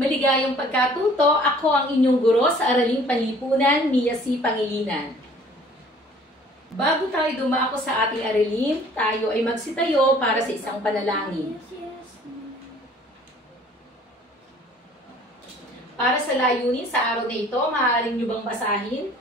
Maligayang pagkatuto, ako ang inyong guro sa Araling Panlipunan, Mia C. Pangilinan. Bago tayo dumako sa ating aralin, tayo ay magsitayo para sa isang panalangin. Para sa layunin sa araw na ito, maaari niyo bang basahin?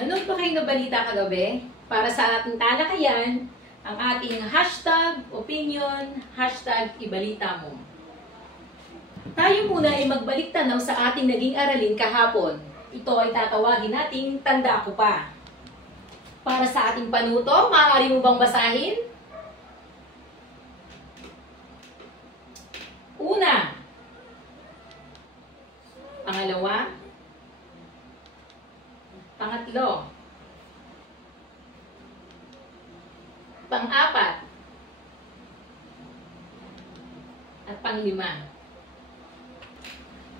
Nanood ba kayo na balita kagabi? Para sa ating talakayan, ang ating hashtag opinion, hashtag ibalita mo. Tayo muna ay magbalik tanaw sa ating naging aralin kahapon. Ito ay tatawagin nating tanda ko pa. Para sa ating panuto, maaari mo bang basahin? Una. Pangalawa. Pangatlo. Pang-apat. At panglima.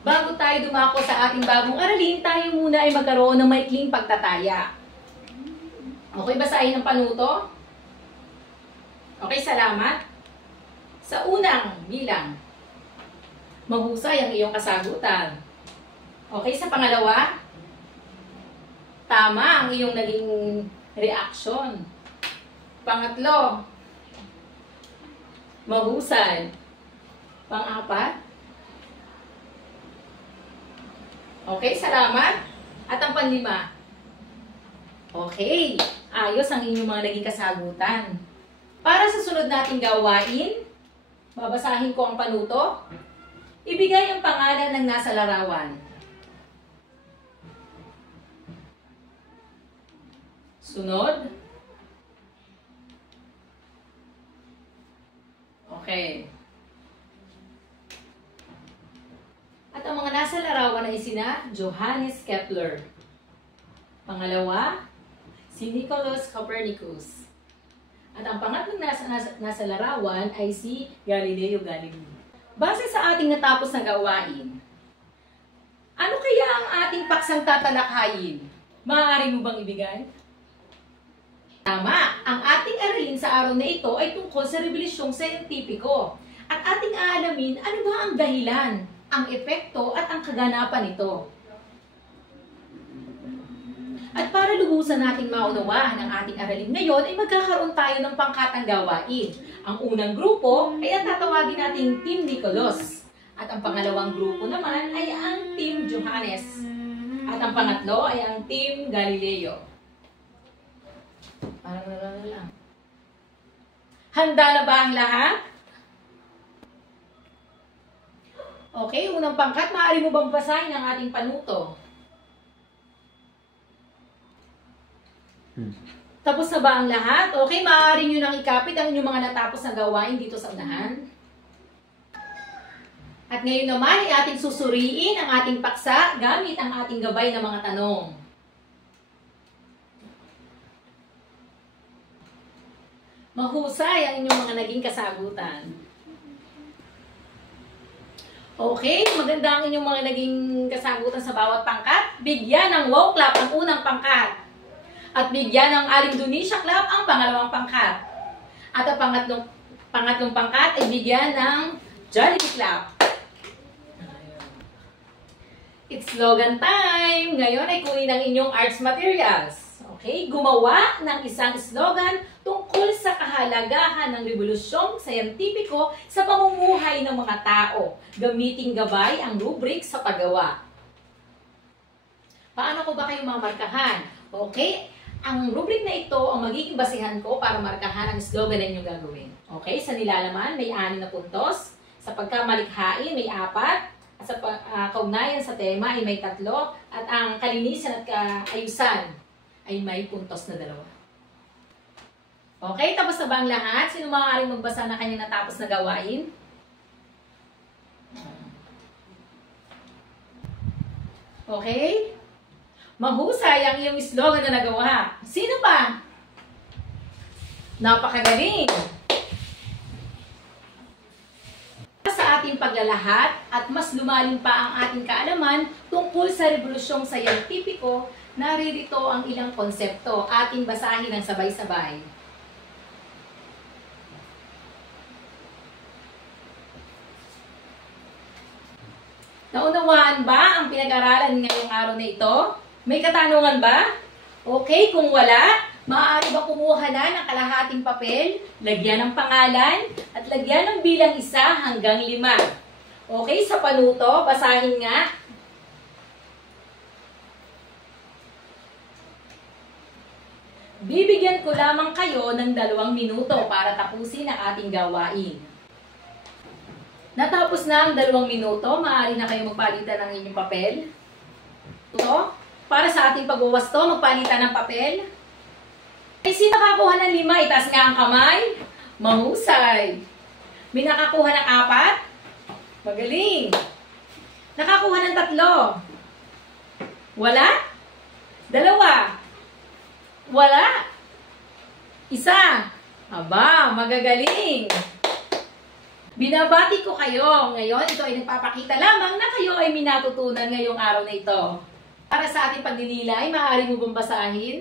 Bago tayo dumako sa ating bagong aralin, tayo muna ay magkaroon ng maikling pagtataya. Okay, basahin ang panuto? Okay, salamat. Sa unang bilang, mahusay ang iyong kasagutan. Okay, sa pangalawa, tama ang iyong naging reaction. Pangatlo, mahusay. Pang-apat, okay, salamat. At ang panlima, okay, ayos ang inyong mga naging kasagutan. Para sa sunod nating gawain, babasahin ko ang panuto. Ibigay ang pangalan ng nasa larawan. Sunod. Okay. At ang mga nasa larawan ay sina Johannes Kepler. Pangalawa, si Nicolaus Copernicus. At ang pangatlong nasa larawan ay si Galileo Galilei. Base sa ating natapos na gawain, ano kaya ang ating paksang tatalakayin? Maaari mo bang ibigay? Tama, ang ating aralin sa araw na ito ay tungkol sa rebolusyong siyentipiko. At ating aalamin ano ba ang dahilan, ang epekto at ang kaganapan nito. At para lubusan nating maunawahan ang ating aralin ngayon, ay magkakaroon tayo ng pangkatang gawain. Ang unang grupo ay ang tatawagin nating Team Nicolas. At ang pangalawang grupo naman ay ang Team Johannes. At ang pangatlo ay ang Team Galileo. Parang lang. Handa na ba ang lahat? Okay, unang pangkat, maaari mo bang basahin ang ating panuto? Tapos na ba ang lahat? Okay, maaari nyo nang ikapit ang inyong mga natapos na gawain dito sa unahan. At ngayon naman ay ating susuriin ang ating paksa gamit ang ating gabay na mga tanong. Mahusay ang inyong mga naging kasagutan. Okay, maganda ang inyong mga naging kasagutan sa bawat pangkat. Bigyan ng wow clap ang unang pangkat. At bigyan ng Alimdunisya clap ang pangalawang pangkat. At ang pangatlong pangkat ay bigyan ng Jollibee clap. It's slogan time! Ngayon ay kunin ang inyong arts materials. Okay, gumawa ng isang slogan tungkol sa kahalagahan ng rebolusyong siyentipiko sa pamumuhay ng mga tao, gamiting gabay ang rubric sa paggawa. Paano ko ba kayo mamarkahan? Okay, ang rubric na ito ang magiging basihan ko para markahan ang slogan na inyong gagawin. Okay, sa nilalaman may 6 na puntos, sa pagkamalikhain may 4, at sa kaugnayan sa tema ay may 3, at ang kalinisan at kaayusan ay may puntos na 2. Okay, tapos na ba ang lahat? Sino maaaring magbasa na kanyang natapos na gawain? Okay? Mahusay ang iyong slogan na nagawa. Sino pa? Napakagaling! Sa sa ating paglalahat at mas lumalim pa ang ating kaalaman tungkol sa revolusyong scientifico, naririto ang ilang konsepto. Ating basahin ng sabay-sabay. Naunawaan ba ang pinag-aralan ngayong araw na ito? May katanungan ba? Okay, kung wala, maaari ba kumuha na ng kalahating papel, lagyan ng pangalan, at lagyan ng bilang 1 hanggang 5. Okay, sa panuto, basahin nga. Bibigyan ko lamang kayo ng 2 minuto para tapusin ang ating gawain. Natapos na ang 2 minuto, maaari na kayo magpalitan ng inyong papel. Ito, para sa ating pagwawasto, magpalitan ng papel. Ay, sino nakakuha ng 5? Itaas nga ang kamay. Mahusay. May nakakuha ng 4? Magaling. Nakakuha ng 3? Wala? 2? Wala? 1? Aba, magagaling. Binabati ko kayo. Ngayon, ito ay nagpapakita lamang na kayo ay minatutunan ngayong araw na ito. Para sa ating pagdinilay, maaari mo bang basahin?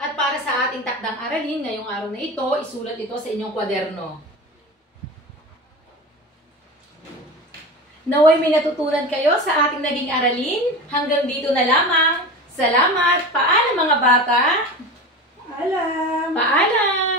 At para sa ating takdang aralin ngayong araw na ito, isulat ito sa inyong kwaderno. Naway may natutunan kayo sa ating naging aralin. Hanggang dito na lamang. Salamat. Paalam mga bata. Paalam. Paalam.